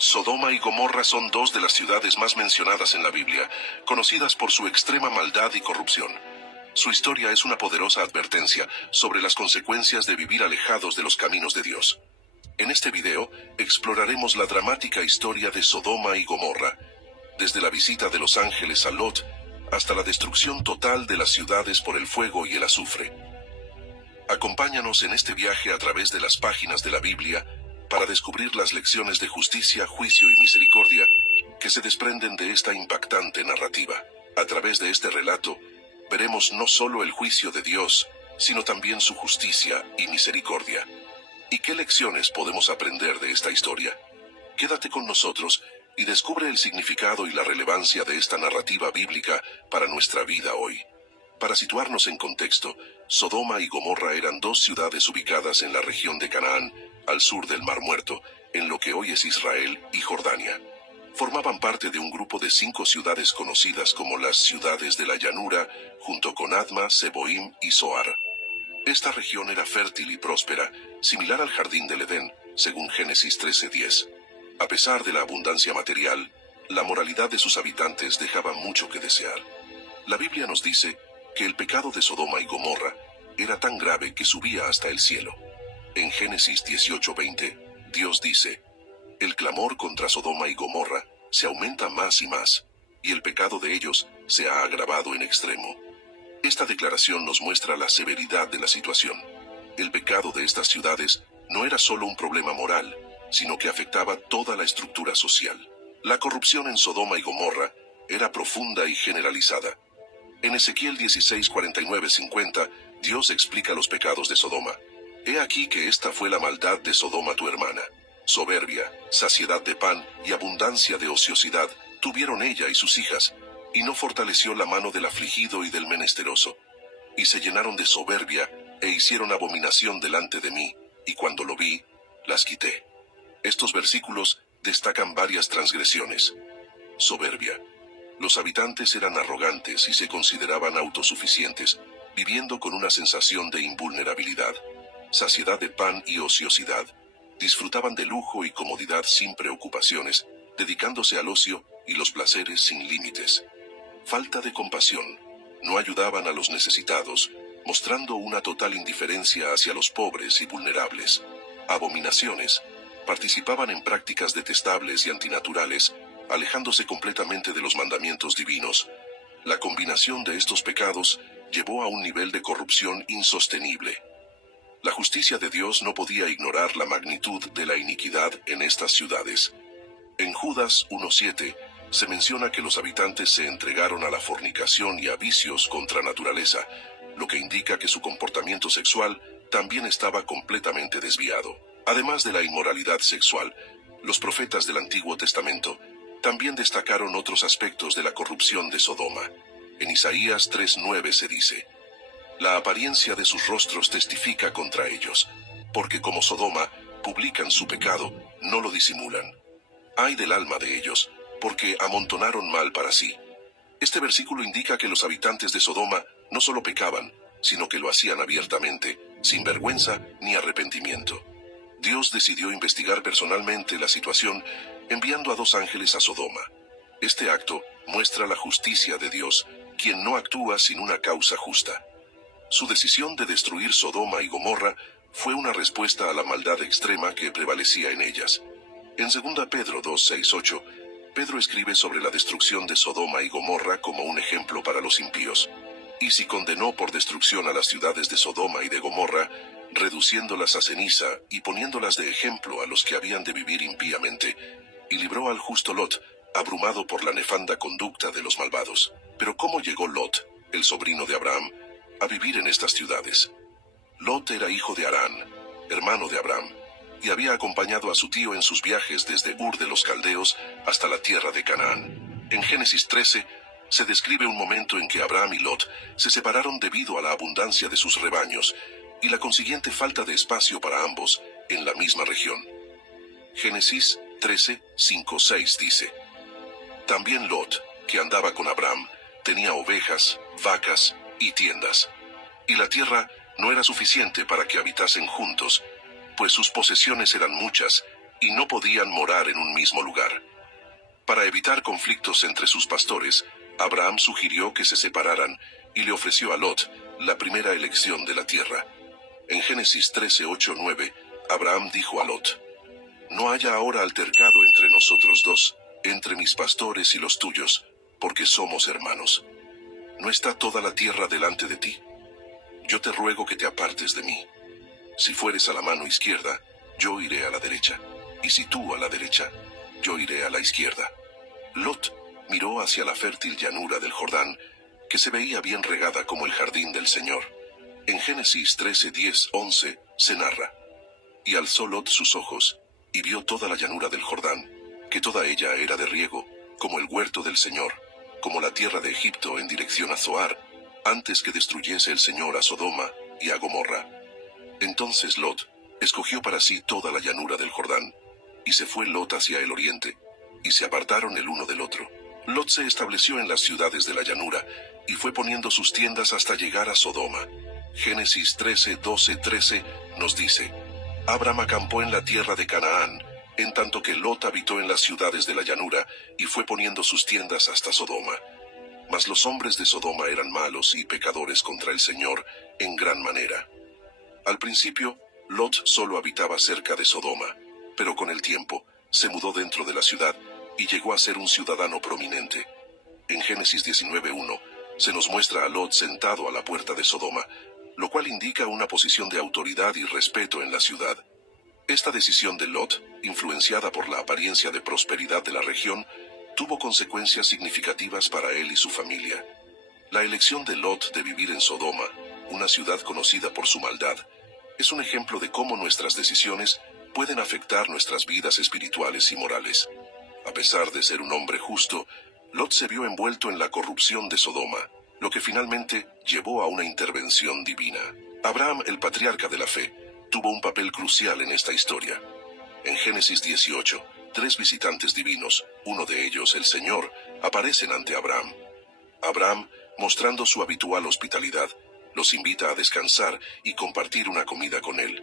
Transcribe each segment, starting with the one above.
Sodoma y Gomorra son dos de las ciudades más mencionadas en la Biblia, conocidas por su extrema maldad y corrupción. Su historia es una poderosa advertencia sobre las consecuencias de vivir alejados de los caminos de Dios. En este video, exploraremos la dramática historia de Sodoma y Gomorra, desde la visita de los ángeles a Lot, hasta la destrucción total de las ciudades por el fuego y el azufre. Acompáñanos en este viaje a través de las páginas de la Biblia, para descubrir las lecciones de justicia, juicio y misericordia que se desprenden de esta impactante narrativa. A través de este relato, veremos no solo el juicio de Dios, sino también su justicia y misericordia. ¿Y qué lecciones podemos aprender de esta historia? Quédate con nosotros y descubre el significado y la relevancia de esta narrativa bíblica para nuestra vida hoy. Para situarnos en contexto, Sodoma y Gomorra eran dos ciudades ubicadas en la región de Canaán, al sur del Mar Muerto, en lo que hoy es Israel y Jordania. Formaban parte de un grupo de 5 ciudades conocidas como las ciudades de la llanura, junto con Adma, Seboim y Zoar. Esta región era fértil y próspera, similar al jardín del Edén, según Génesis 13:10. A pesar de la abundancia material, la moralidad de sus habitantes dejaba mucho que desear. La Biblia nos dice que el pecado de Sodoma y Gomorra era tan grave que subía hasta el cielo. En Génesis 18:20, Dios dice: el clamor contra Sodoma y Gomorra se aumenta más y más, y el pecado de ellos se ha agravado en extremo. Esta declaración nos muestra la severidad de la situación. El pecado de estas ciudades no era solo un problema moral, sino que afectaba toda la estructura social. La corrupción en Sodoma y Gomorra era profunda y generalizada. En Ezequiel 16:49-50, Dios explica los pecados de Sodoma. He aquí que esta fue la maldad de Sodoma tu hermana. Soberbia, saciedad de pan y abundancia de ociosidad tuvieron ella y sus hijas, y no fortaleció la mano del afligido y del menesteroso. Y se llenaron de soberbia, e hicieron abominación delante de mí, y cuando lo vi, las quité. Estos versículos destacan varias transgresiones. Soberbia. Los habitantes eran arrogantes y se consideraban autosuficientes, viviendo con una sensación de invulnerabilidad. Saciedad de pan y ociosidad. Disfrutaban de lujo y comodidad sin preocupaciones, dedicándose al ocio y los placeres sin límites. Falta de compasión. No ayudaban a los necesitados, mostrando una total indiferencia hacia los pobres y vulnerables. Abominaciones. Participaban en prácticas detestables y antinaturales, alejándose completamente de los mandamientos divinos. La combinación de estos pecados llevó a un nivel de corrupción insostenible. La justicia de Dios no podía ignorar la magnitud de la iniquidad en estas ciudades. En Judas 1:7 se menciona que los habitantes se entregaron a la fornicación y a vicios contra naturaleza, lo que indica que su comportamiento sexual también estaba completamente desviado. Además de la inmoralidad sexual, los profetas del Antiguo Testamento también destacaron otros aspectos de la corrupción de Sodoma. En Isaías 3:9 se dice: la apariencia de sus rostros testifica contra ellos, porque como Sodoma, publican su pecado, no lo disimulan. Ay del alma de ellos, porque amontonaron mal para sí. Este versículo indica que los habitantes de Sodoma no solo pecaban, sino que lo hacían abiertamente, sin vergüenza ni arrepentimiento. Dios decidió investigar personalmente la situación, enviando a 2 ángeles a Sodoma. Este acto muestra la justicia de Dios, quien no actúa sin una causa justa. Su decisión de destruir Sodoma y Gomorra fue una respuesta a la maldad extrema que prevalecía en ellas. En 2 Pedro 2:6-8, Pedro escribe sobre la destrucción de Sodoma y Gomorra como un ejemplo para los impíos. Y si condenó por destrucción a las ciudades de Sodoma y de Gomorra, reduciéndolas a ceniza y poniéndolas de ejemplo a los que habían de vivir impíamente, y libró al justo Lot, abrumado por la nefanda conducta de los malvados. Pero ¿cómo llegó Lot, el sobrino de Abraham, a vivir en estas ciudades? Lot era hijo de Harán, hermano de Abraham, y había acompañado a su tío en sus viajes desde Ur de los Caldeos hasta la tierra de Canaán. En Génesis 13, se describe un momento en que Abraham y Lot se separaron debido a la abundancia de sus rebaños y la consiguiente falta de espacio para ambos en la misma región. Génesis 13:5-6 dice: también Lot, que andaba con Abraham, tenía ovejas, vacas y tiendas, y la tierra no era suficiente para que habitasen juntos, pues sus posesiones eran muchas, y no podían morar en un mismo lugar. Para evitar conflictos entre sus pastores, Abraham sugirió que se separaran y le ofreció a Lot la primera elección de la tierra. En Génesis 13, 8, 9, Abraham dijo a Lot: «No haya ahora altercado entre nosotros dos, entre mis pastores y los tuyos, porque somos hermanos. ¿No está toda la tierra delante de ti? Yo te ruego que te apartes de mí. Si fueres a la mano izquierda, yo iré a la derecha, y si tú a la derecha, yo iré a la izquierda». Lot miró hacia la fértil llanura del Jordán, que se veía bien regada como el jardín del Señor. En Génesis 13, 10, 11, se narra: «Y alzó Lot sus ojos, y vio toda la llanura del Jordán, que toda ella era de riego, como el huerto del Señor, como la tierra de Egipto en dirección a Zoar, antes que destruyese el Señor a Sodoma y a Gomorra». Entonces Lot escogió para sí toda la llanura del Jordán, y se fue Lot hacia el oriente, y se apartaron el uno del otro. Lot se estableció en las ciudades de la llanura, y fue poniendo sus tiendas hasta llegar a Sodoma. Génesis 13, 12, 13 nos dice: «Abram acampó en la tierra de Canaán, en tanto que Lot habitó en las ciudades de la llanura, y fue poniendo sus tiendas hasta Sodoma. Mas los hombres de Sodoma eran malos y pecadores contra el Señor en gran manera». Al principio, Lot solo habitaba cerca de Sodoma, pero con el tiempo, se mudó dentro de la ciudad y llegó a ser un ciudadano prominente. En Génesis 19:1, se nos muestra a Lot sentado a la puerta de Sodoma, lo cual indica una posición de autoridad y respeto en la ciudad. Esta decisión de Lot, influenciada por la apariencia de prosperidad de la región, tuvo consecuencias significativas para él y su familia. La elección de Lot de vivir en Sodoma, una ciudad conocida por su maldad, es un ejemplo de cómo nuestras decisiones pueden afectar nuestras vidas espirituales y morales. A pesar de ser un hombre justo, Lot se vio envuelto en la corrupción de Sodoma, lo que finalmente llevó a una intervención divina. Abraham, el patriarca de la fe, tuvo un papel crucial en esta historia. En Génesis 18, 3 visitantes divinos, uno de ellos el Señor, aparecen ante Abraham. Abraham, mostrando su habitual hospitalidad, los invita a descansar y compartir una comida con él.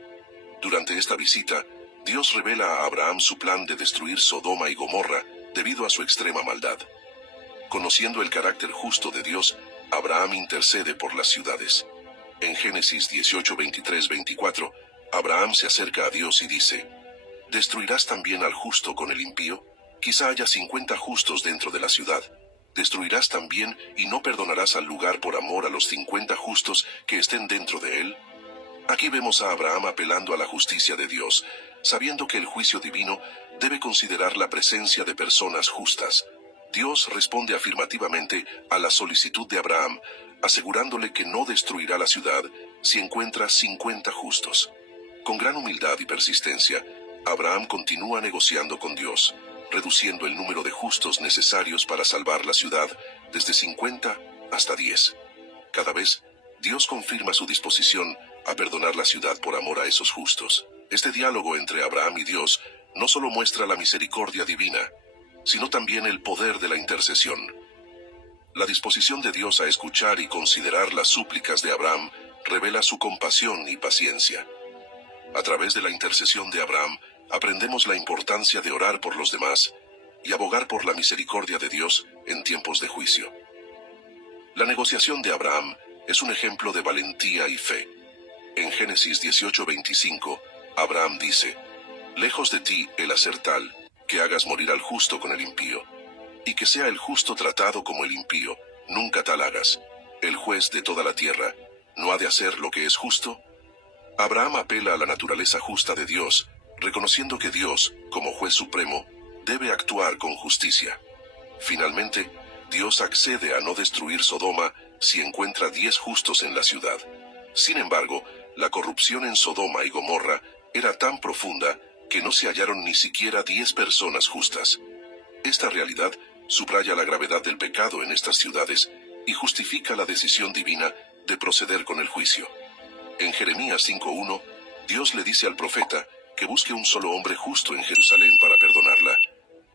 Durante esta visita, Dios revela a Abraham su plan de destruir Sodoma y Gomorra debido a su extrema maldad. Conociendo el carácter justo de Dios, Abraham intercede por las ciudades. En Génesis 18, 23, 24, Abraham se acerca a Dios y dice: «¿Destruirás también al justo con el impío? Quizá haya 50 justos dentro de la ciudad. ¿Destruirás también y no perdonarás al lugar por amor a los 50 justos que estén dentro de él?». Aquí vemos a Abraham apelando a la justicia de Dios, sabiendo que el juicio divino debe considerar la presencia de personas justas. Dios responde afirmativamente a la solicitud de Abraham, asegurándole que no destruirá la ciudad si encuentra 50 justos. Con gran humildad y persistencia, Abraham continúa negociando con Dios, reduciendo el número de justos necesarios para salvar la ciudad desde 50 hasta 10. Cada vez, Dios confirma su disposición a perdonar la ciudad por amor a esos justos. Este diálogo entre Abraham y Dios no solo muestra la misericordia divina, sino también el poder de la intercesión. La disposición de Dios a escuchar y considerar las súplicas de Abraham revela su compasión y paciencia. A través de la intercesión de Abraham, aprendemos la importancia de orar por los demás y abogar por la misericordia de Dios en tiempos de juicio. La negociación de Abraham es un ejemplo de valentía y fe. En Génesis 18:25, Abraham dice: «Lejos de ti el hacer tal, que hagas morir al justo con el impío, y que sea el justo tratado como el impío, nunca tal hagas. El juez de toda la tierra, ¿no ha de hacer lo que es justo?». Abraham apela a la naturaleza justa de Dios, reconociendo que Dios, como juez supremo, debe actuar con justicia. Finalmente, Dios accede a no destruir Sodoma si encuentra 10 justos en la ciudad. Sin embargo, la corrupción en Sodoma y Gomorra era tan profunda que no se hallaron ni siquiera 10 personas justas. Esta realidad subraya la gravedad del pecado en estas ciudades y justifica la decisión divina de proceder con el juicio. En Jeremías 5:1, Dios le dice al profeta que busque un solo hombre justo en Jerusalén para perdonarla.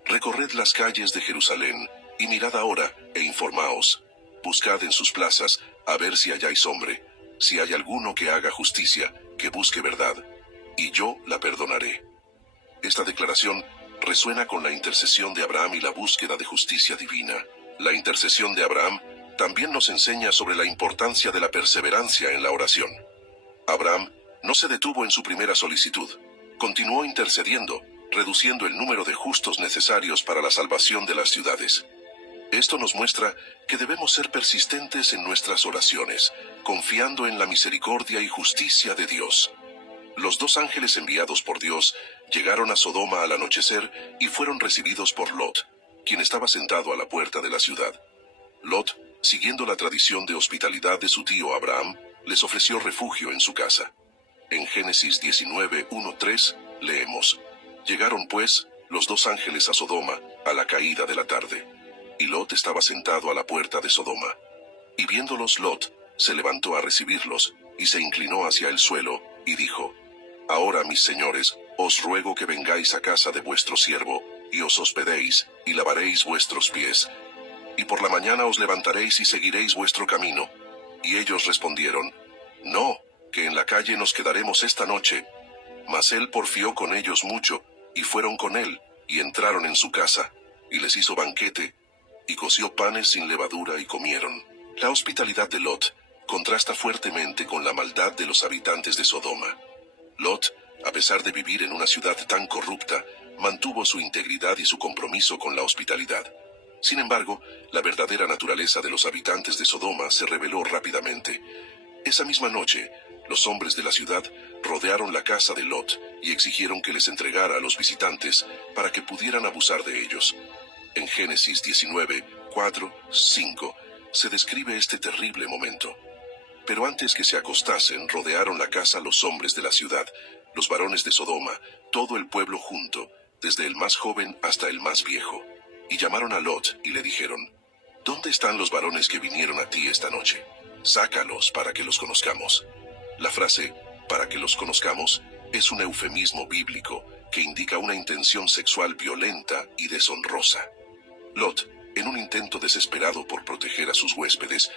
«Recorred las calles de Jerusalén, y mirad ahora, e informaos. Buscad en sus plazas, a ver si halláis hombre, si hay alguno que haga justicia, que busque verdad, y yo la perdonaré». Esta declaración resuena con la intercesión de Abraham y la búsqueda de justicia divina. La intercesión de Abraham también nos enseña sobre la importancia de la perseverancia en la oración. Abraham no se detuvo en su primera solicitud. Continuó intercediendo, reduciendo el número de justos necesarios para la salvación de las ciudades. Esto nos muestra que debemos ser persistentes en nuestras oraciones, confiando en la misericordia y justicia de Dios. Los dos ángeles enviados por Dios llegaron a Sodoma al anochecer y fueron recibidos por Lot, quien estaba sentado a la puerta de la ciudad. Lot, siguiendo la tradición de hospitalidad de su tío Abraham, les ofreció refugio en su casa. En Génesis 19:1-3 leemos: Llegaron pues los dos ángeles a Sodoma a la caída de la tarde, y Lot estaba sentado a la puerta de Sodoma. Y viéndolos Lot, se levantó a recibirlos, y se inclinó hacia el suelo, y dijo: Ahora, mis señores, os ruego que vengáis a casa de vuestro siervo, y os hospedéis, y lavaréis vuestros pies. Y por la mañana os levantaréis y seguiréis vuestro camino. Y ellos respondieron: No, que en la calle nos quedaremos esta noche. Mas él porfió con ellos mucho, y fueron con él, y entraron en su casa, y les hizo banquete, y coció panes sin levadura y comieron. La hospitalidad de Lot contrasta fuertemente con la maldad de los habitantes de Sodoma. Lot, a pesar de vivir en una ciudad tan corrupta, mantuvo su integridad y su compromiso con la hospitalidad. Sin embargo, la verdadera naturaleza de los habitantes de Sodoma se reveló rápidamente. Esa misma noche, los hombres de la ciudad rodearon la casa de Lot y exigieron que les entregara a los visitantes para que pudieran abusar de ellos. En Génesis 19:4-5 se describe este terrible momento. Pero antes que se acostasen, rodearon la casa los hombres de la ciudad, los varones de Sodoma, todo el pueblo junto, desde el más joven hasta el más viejo. Y llamaron a Lot y le dijeron: ¿Dónde están los varones que vinieron a ti esta noche? Sácalos para que los conozcamos. La frase «para que los conozcamos» es un eufemismo bíblico que indica una intención sexual violenta y deshonrosa. Lot, en un intento desesperado por proteger a sus huéspedes,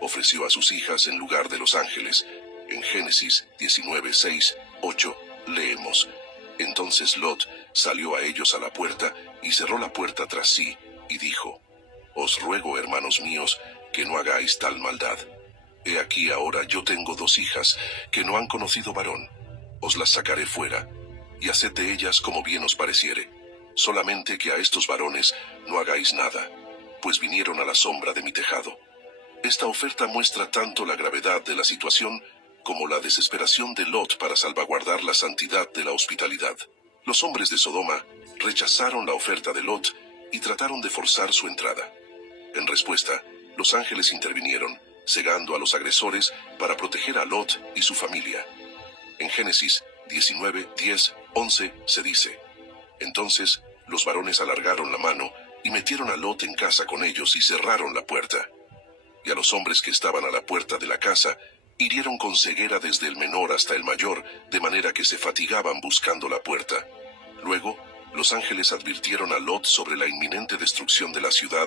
ofreció a sus hijas en lugar de los ángeles. En Génesis 19:6-8 leemos: Entonces Lot salió a ellos a la puerta y cerró la puerta tras sí, y dijo: Os ruego, hermanos míos, que no hagáis tal maldad. He aquí ahora yo tengo dos hijas que no han conocido varón. Os las sacaré fuera, y haced de ellas como bien os pareciere. Solamente que a estos varones no hagáis nada, pues vinieron a la sombra de mi tejado. Esta oferta muestra tanto la gravedad de la situación como la desesperación de Lot para salvaguardar la santidad de la hospitalidad. Los hombres de Sodoma rechazaron la oferta de Lot y trataron de forzar su entrada. En respuesta, los ángeles intervinieron, cegando a los agresores para proteger a Lot y su familia. En Génesis 19:10-11 se dice: Entonces los varones alargaron la mano y metieron a Lot en casa con ellos y cerraron la puerta. Y a los hombres que estaban a la puerta de la casa hirieron con ceguera desde el menor hasta el mayor, de manera que se fatigaban buscando la puerta. Luego, los ángeles advirtieron a Lot sobre la inminente destrucción de la ciudad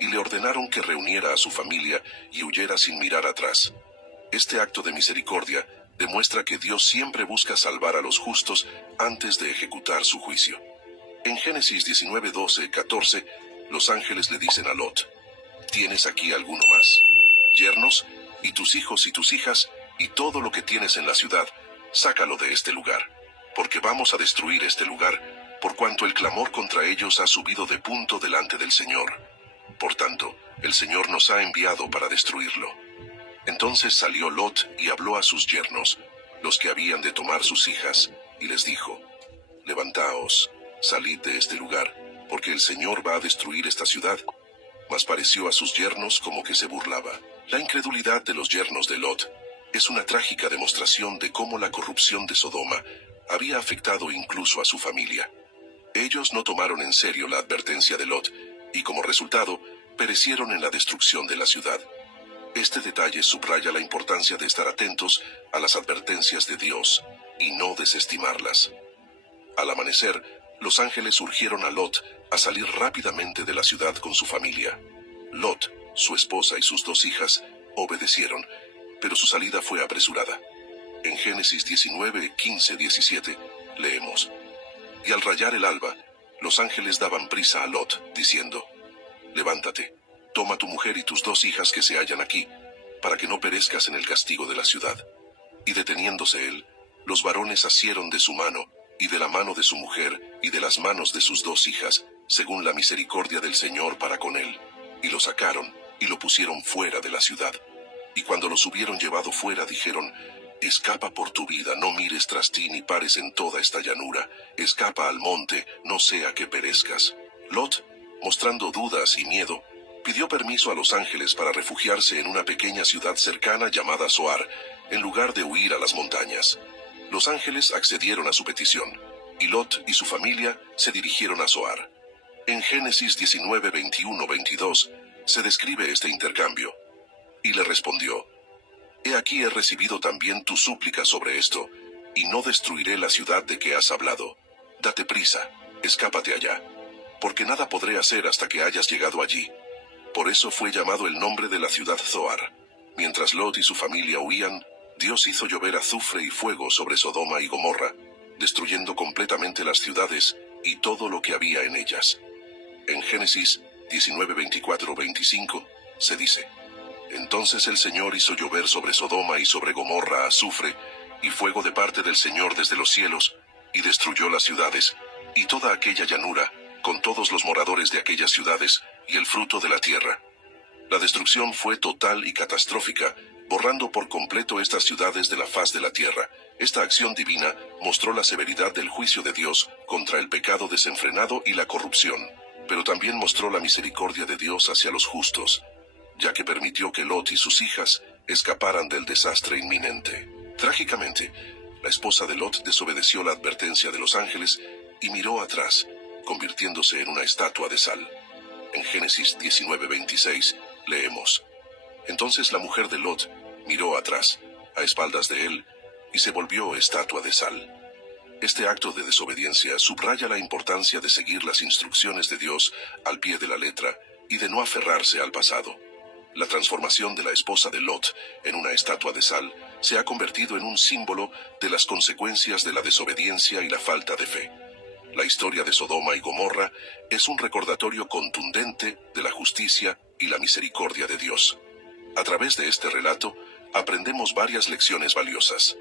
y le ordenaron que reuniera a su familia y huyera sin mirar atrás. Este acto de misericordia demuestra que Dios siempre busca salvar a los justos antes de ejecutar su juicio. En Génesis 19:12-14, los ángeles le dicen a Lot: ¿Tienes aquí alguno más? Yernos, y tus hijos y tus hijas, y todo lo que tienes en la ciudad, sácalo de este lugar, porque vamos a destruir este lugar, por cuanto el clamor contra ellos ha subido de punto delante del Señor. Por tanto, el Señor nos ha enviado para destruirlo. Entonces salió Lot y habló a sus yernos, los que habían de tomar sus hijas, y les dijo: Levantaos, salid de este lugar, porque el Señor va a destruir esta ciudad. Mas pareció a sus yernos como que se burlaba. La incredulidad de los yernos de Lot es una trágica demostración de cómo la corrupción de Sodoma había afectado incluso a su familia. Ellos no tomaron en serio la advertencia de Lot, y como resultado, perecieron en la destrucción de la ciudad. Este detalle subraya la importancia de estar atentos a las advertencias de Dios, y no desestimarlas. Al amanecer, los ángeles urgieron a Lot a salir rápidamente de la ciudad con su familia. Lot, su esposa y sus dos hijas obedecieron, pero su salida fue apresurada. En Génesis 19:15-17 leemos: Y al rayar el alba, los ángeles daban prisa a Lot, diciendo: Levántate, toma tu mujer y tus 2 hijas que se hallan aquí, para que no perezcas en el castigo de la ciudad. Y deteniéndose él, los varones asieron de su mano, y de la mano de su mujer, y de las manos de sus 2 hijas, según la misericordia del Señor para con él. Y lo sacaron, y lo pusieron fuera de la ciudad. Y cuando los hubieron llevado fuera, dijeron: Escapa por tu vida, no mires tras ti ni pares en toda esta llanura, escapa al monte, no sea que perezcas. Lot, mostrando dudas y miedo, pidió permiso a los ángeles para refugiarse en una pequeña ciudad cercana llamada Zoar, en lugar de huir a las montañas. Los ángeles accedieron a su petición, y Lot y su familia se dirigieron a Zoar. En Génesis 19, 21, 22, se describe este intercambio. Y le respondió: He aquí he recibido también tu súplica sobre esto, y no destruiré la ciudad de que has hablado. Date prisa, escápate allá, porque nada podré hacer hasta que hayas llegado allí. Por eso fue llamado el nombre de la ciudad Zoar. Mientras Lot y su familia huían, Dios hizo llover azufre y fuego sobre Sodoma y Gomorra, destruyendo completamente las ciudades y todo lo que había en ellas. En Génesis 19, 24, 25, se dice: Entonces el Señor hizo llover sobre Sodoma y sobre Gomorra azufre y fuego de parte del Señor desde los cielos, y destruyó las ciudades, y toda aquella llanura, con todos los moradores de aquellas ciudades, y el fruto de la tierra. La destrucción fue total y catastrófica, borrando por completo estas ciudades de la faz de la tierra. Esta acción divina mostró la severidad del juicio de Dios contra el pecado desenfrenado y la corrupción, pero también mostró la misericordia de Dios hacia los justos, ya que permitió que Lot y sus hijas escaparan del desastre inminente. Trágicamente, la esposa de Lot desobedeció la advertencia de los ángeles y miró atrás, convirtiéndose en una estatua de sal. En Génesis 19:26 leemos: Entonces la mujer de Lot miró atrás, a espaldas de él, y se volvió estatua de sal. Este acto de desobediencia subraya la importancia de seguir las instrucciones de Dios al pie de la letra y de no aferrarse al pasado. La transformación de la esposa de Lot en una estatua de sal se ha convertido en un símbolo de las consecuencias de la desobediencia y la falta de fe. La historia de Sodoma y Gomorra es un recordatorio contundente de la justicia y la misericordia de Dios. A través de este relato, aprendemos varias lecciones valiosas.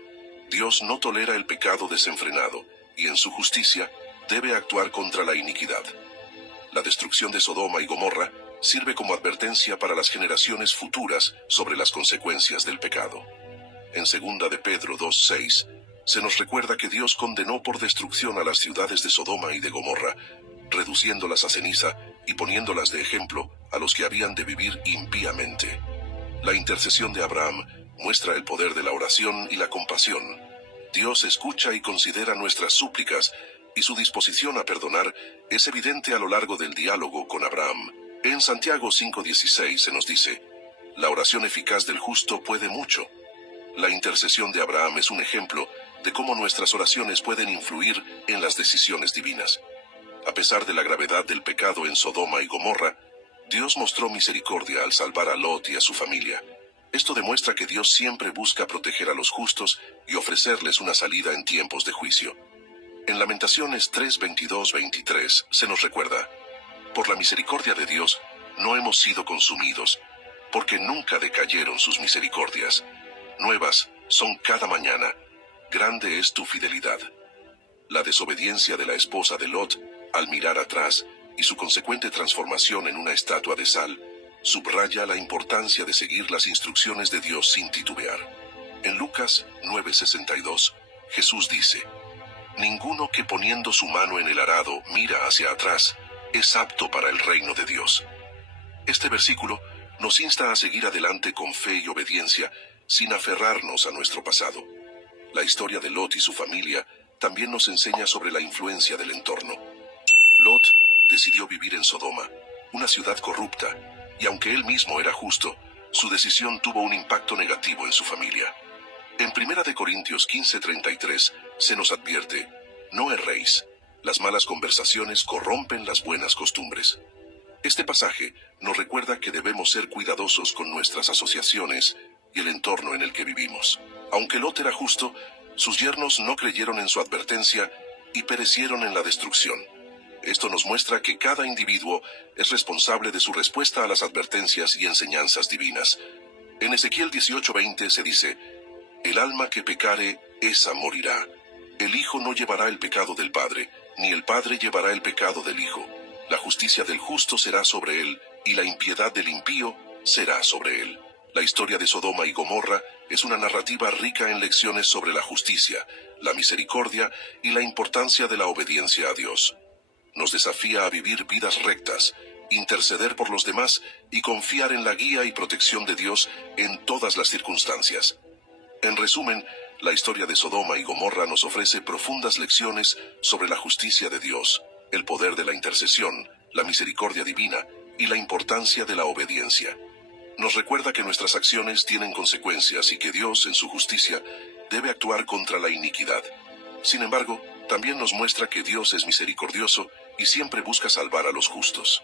Dios no tolera el pecado desenfrenado, y en su justicia debe actuar contra la iniquidad. La destrucción de Sodoma y Gomorra sirve como advertencia para las generaciones futuras sobre las consecuencias del pecado. En 2 de Pedro 2:6, se nos recuerda que Dios condenó por destrucción a las ciudades de Sodoma y de Gomorra, reduciéndolas a ceniza y poniéndolas de ejemplo a los que habían de vivir impíamente. La intercesión de Abraham muestra el poder de la oración y la compasión. Dios escucha y considera nuestras súplicas, y su disposición a perdonar es evidente a lo largo del diálogo con Abraham. En Santiago 5:16 se nos dice: La oración eficaz del justo puede mucho. La intercesión de Abraham es un ejemplo de cómo nuestras oraciones pueden influir en las decisiones divinas. A pesar de la gravedad del pecado en Sodoma y Gomorra, Dios mostró misericordia al salvar a Lot y a su familia. Esto demuestra que Dios siempre busca proteger a los justos y ofrecerles una salida en tiempos de juicio. En Lamentaciones 3:22-23 se nos recuerda: Por la misericordia de Dios no hemos sido consumidos, porque nunca decayeron sus misericordias. Nuevas son cada mañana, grande es tu fidelidad. La desobediencia de la esposa de Lot, al mirar atrás, y su consecuente transformación en una estatua de sal, subraya la importancia de seguir las instrucciones de Dios sin titubear. En Lucas 9:62, Jesús dice: Ninguno que poniendo su mano en el arado mira hacia atrás, es apto para el reino de Dios. Este versículo nos insta a seguir adelante con fe y obediencia, sin aferrarnos a nuestro pasado. La historia de Lot y su familia también nos enseña sobre la influencia del entorno. Lot decidió vivir en Sodoma, una ciudad corrupta, y aunque él mismo era justo, su decisión tuvo un impacto negativo en su familia. En 1 Corintios 15:33 se nos advierte: No erréis, las malas conversaciones corrompen las buenas costumbres. Este pasaje nos recuerda que debemos ser cuidadosos con nuestras asociaciones y el entorno en el que vivimos. Aunque Lot era justo, sus yernos no creyeron en su advertencia y perecieron en la destrucción. Esto nos muestra que cada individuo es responsable de su respuesta a las advertencias y enseñanzas divinas. En Ezequiel 18:20 se dice: el alma que pecare, esa morirá. El Hijo no llevará el pecado del Padre, ni el Padre llevará el pecado del Hijo. La justicia del justo será sobre él, y la impiedad del impío será sobre él. La historia de Sodoma y Gomorra es una narrativa rica en lecciones sobre la justicia, la misericordia y la importancia de la obediencia a Dios. Nos desafía a vivir vidas rectas, interceder por los demás y confiar en la guía y protección de Dios en todas las circunstancias. En resumen, la historia de Sodoma y Gomorra nos ofrece profundas lecciones sobre la justicia de Dios, el poder de la intercesión, la misericordia divina y la importancia de la obediencia. Nos recuerda que nuestras acciones tienen consecuencias y que Dios, en su justicia, debe actuar contra la iniquidad. Sin embargo, también nos muestra que Dios es misericordioso y siempre busca salvar a los justos.